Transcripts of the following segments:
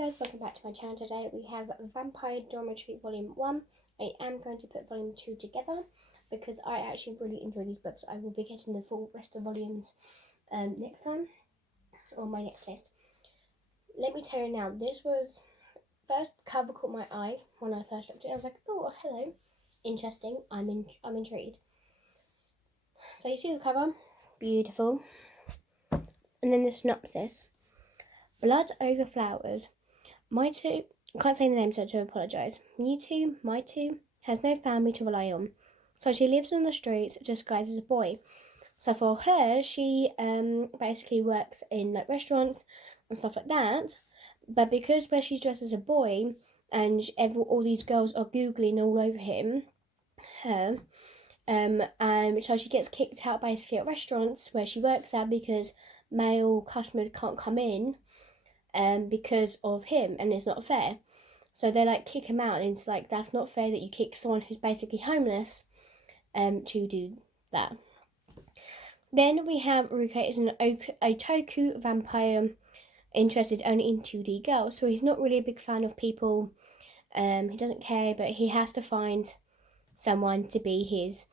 guys, welcome back to my channel. Today we have Vampire Dormitory Volume 1. I am going to put Volume 2 together because I actually really enjoy these books. I will be getting the full rest of volumes next time on my next list. Let me tell you now, this was first cover caught my eye when I first looked at it. I was like, oh, hello, interesting. I'm intrigued. So you see the cover, beautiful, and then the synopsis. Blood over flowers. Maitu, I can't say the name, so to apologise. Maitu has no family to rely on, so she lives on the streets disguised as a boy. So for her, she basically works in like restaurants and stuff like that. But because where she's dressed as a boy, and all these girls are googling all over her, so she gets kicked out basically at restaurants where she works at because male customers can't come in. Because of him, and it's not fair. So they like kick him out, and it's like that's not fair that you kick someone who's basically homeless to do that. Then we have Ruka is an otaku vampire interested only in 2D girls, so he's not really a big fan of people. He doesn't care, but he has to find someone to be his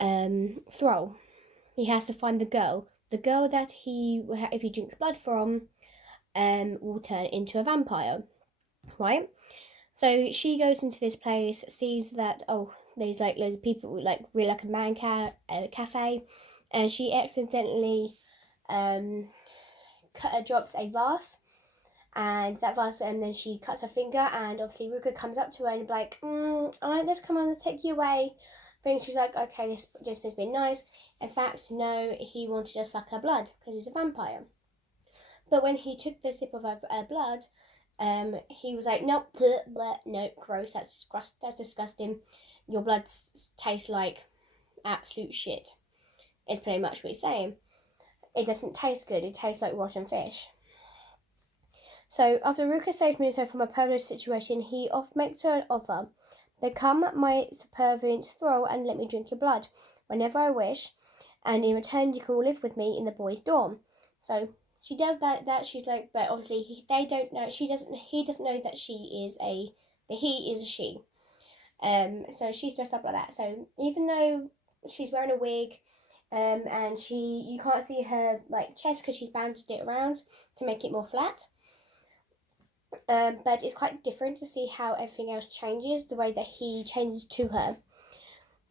thrall. He has to find the girl that if he drinks blood from, will turn into a vampire, right? So she goes into this place, sees that there's like loads of people, like really like a man cafe, and she accidentally drops a vase, and that vase, and then she cuts her finger, and obviously Ruka comes up to her and be like, alright, let's come on, let's take you away. But she's like, okay, this just has been nice. In fact, no, he wanted to suck her blood because he's a vampire. But when he took the sip of her blood, he was like, nope, bleh, bleh, nope, gross, that's disgusting. Your blood tastes like absolute shit. It's pretty much what he's saying. It doesn't taste good, it tastes like rotten fish. So after Ruka saved Minato from a permanent situation, he makes her an offer. Become my subservient thrall and let me drink your blood whenever I wish, and in return you can live with me in the boys' dorm. So she does that she's like, but obviously he doesn't know that he is a she. So she's dressed up like that. So even though she's wearing a wig, and you can't see her like chest because she's bandaged it around to make it more flat. But it's quite different to see how everything else changes, the way that he changes to her.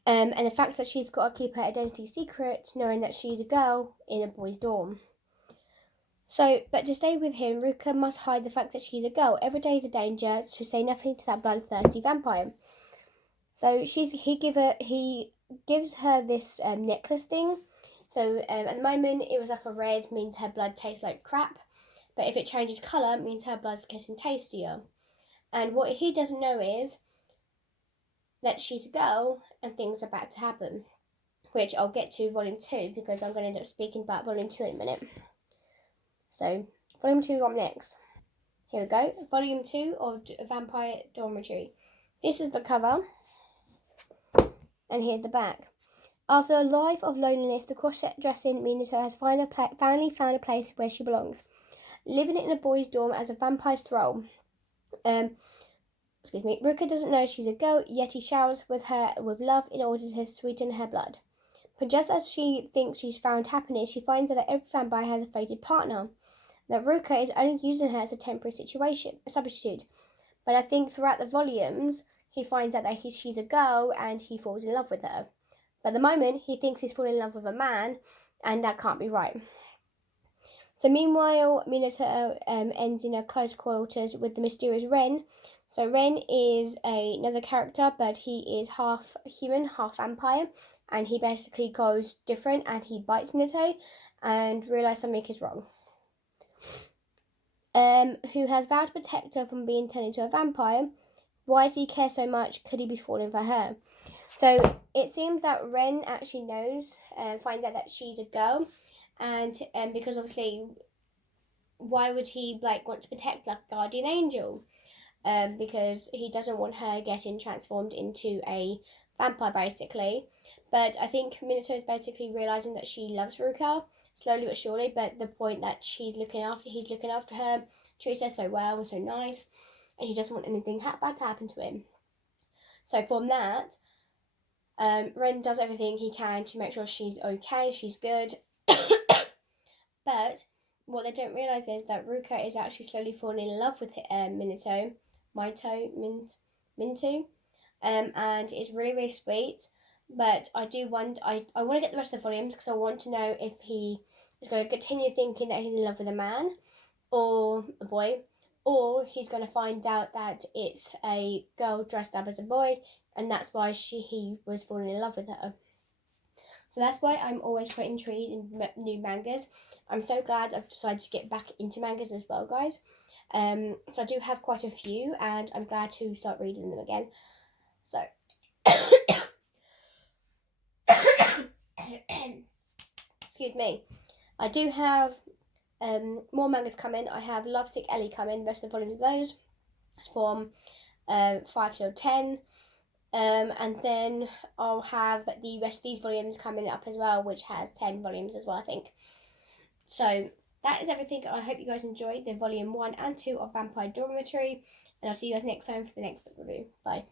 And the fact that she's got to keep her identity secret, knowing that she's a girl in a boys' dorm. So, but to stay with him, Ruka must hide the fact that she's a girl. Every day is a danger, to say nothing to that bloodthirsty vampire. So he gives her this necklace thing. So at the moment it was like a red, means her blood tastes like crap. But if it changes colour, it means her blood's getting tastier. And what he doesn't know is that she's a girl and things are about to happen. Which I'll get to Volume 2 because I'm going to end up speaking about Volume 2 in a minute. So, Volume 2 up next. Here we go. Volume 2 of Vampire Dormitory. This is the cover. And here's the back. After a life of loneliness, the cross-dressing Minato has finally found a place where she belongs. Living in a boys' dorm as a vampire's thrall. Ruka doesn't know she's a girl, yet he showers with her with love in order to sweeten her blood. But just as she thinks she's found happiness, she finds out that every vampire has a fated partner. That Ruka is only using her as a temporary substitute. But I think throughout the volumes, he finds out that she's a girl and he falls in love with her. But at the moment, he thinks he's falling in love with a man, and that can't be right. So meanwhile, Minato ends in a close quarters with the mysterious Ren. So Ren is another character, but he is half human, half vampire, and he basically goes different and he bites Minato and realises something is wrong. Who has vowed to protect her from being turned into a vampire. Why does he care so much? Could he be falling for her? So it seems that Ren actually knows and finds out that she's a girl. And because obviously, why would he want to protect like guardian angel? Because he doesn't want her getting transformed into a vampire, basically. But I think Minato is basically realizing that she loves Ruka slowly but surely. But the point that he's looking after her, treats her so well and so nice, and she doesn't want anything bad to happen to him. So from that, Ren does everything he can to make sure she's okay, she's good. But what they don't realise is that Ruka is actually slowly falling in love with Mintu, and it's really, really sweet. But I do want, I want to get the rest of the volumes because I want to know if he is going to continue thinking that he's in love with a man or a boy, or he's going to find out that it's a girl dressed up as a boy, and that's why he was falling in love with her. So that's why I'm always quite intrigued in new mangas. I'm so glad I've decided to get back into mangas as well, guys. So I do have quite a few, and I'm glad to start reading them again. So, excuse me. I do have more mangas coming. I have Lovesick Ellie coming. The rest of the volumes of those from 5 till 10. And then I'll have the rest of these volumes coming up as well, which has 10 volumes as well, I think. So that is everything. I hope you guys enjoyed the volume 1 and 2 of Vampire Dormitory, and I'll see you guys next time for the next book review. Bye.